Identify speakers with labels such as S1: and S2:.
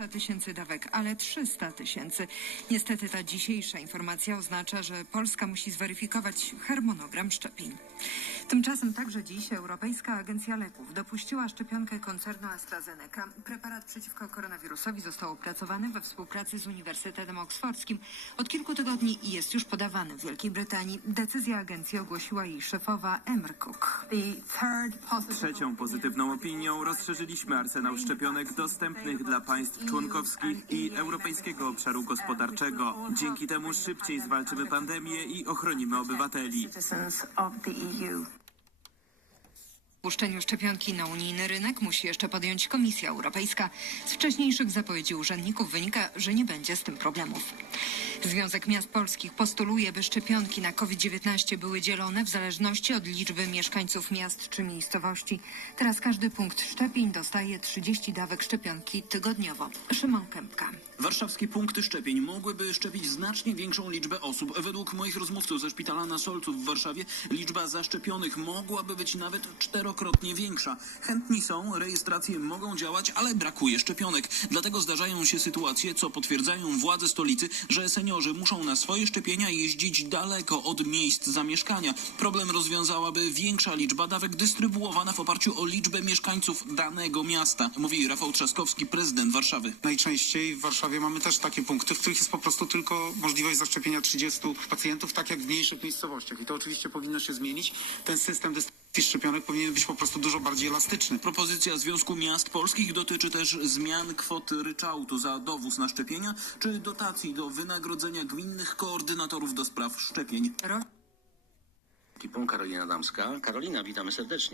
S1: 300 tysięcy dawek, ale 300 tysięcy. Niestety ta dzisiejsza informacja oznacza, że Polska musi zweryfikować harmonogram szczepień. Tymczasem także dziś Europejska Agencja Leków dopuściła szczepionkę koncernu AstraZeneca. Preparat przeciwko koronawirusowi został opracowany we współpracy z Uniwersytetem Oksfordzkim. Od kilku tygodni i jest już podawany w Wielkiej Brytanii. Decyzję agencji ogłosiła jej szefowa Emr Cook.
S2: Trzecią pozytywną opinią rozszerzyliśmy arsenał szczepionek dostępnych dla państw członkowskich i Europejskiego Obszaru Gospodarczego. Dzięki temu szybciej zwalczymy pandemię i ochronimy obywateli.
S1: Puszczeniu szczepionki na unijny rynek musi jeszcze podjąć Komisja Europejska. Z wcześniejszych zapowiedzi urzędników wynika, że nie będzie z tym problemów. Związek Miast Polskich postuluje, by szczepionki na COVID-19 były dzielone w zależności od liczby mieszkańców miast czy miejscowości. Teraz każdy punkt szczepień dostaje 30 dawek szczepionki tygodniowo. Szymon Kępka.
S3: Warszawskie punkty szczepień mogłyby szczepić znacznie większą liczbę osób. Według moich rozmówców ze szpitala na Solcu w Warszawie liczba zaszczepionych mogłaby być nawet czterokrotnie większa. Chętni są, rejestracje mogą działać, ale brakuje szczepionek. Dlatego zdarzają się sytuacje, co potwierdzają władze stolicy, że seniorzy muszą na swoje szczepienia jeździć daleko od miejsc zamieszkania. Problem rozwiązałaby większa liczba dawek dystrybuowana w oparciu o liczbę mieszkańców danego miasta, mówi Rafał Trzaskowski, prezydent Warszawy.
S4: Najczęściej w Warszawie mamy też takie punkty, w których jest po prostu tylko możliwość zaszczepienia 30 pacjentów, tak jak w mniejszych miejscowościach. I to oczywiście powinno się zmienić. Ten system dystrybucji szczepionek powinien być po prostu dużo bardziej elastyczny.
S3: Propozycja Związku Miast Polskich dotyczy też zmian kwoty ryczałtu za dowóz na szczepienia, czy dotacji do wynagrodzenia gminnych koordynatorów do spraw szczepień.
S5: Karolina Damska. Karolina, witamy serdecznie.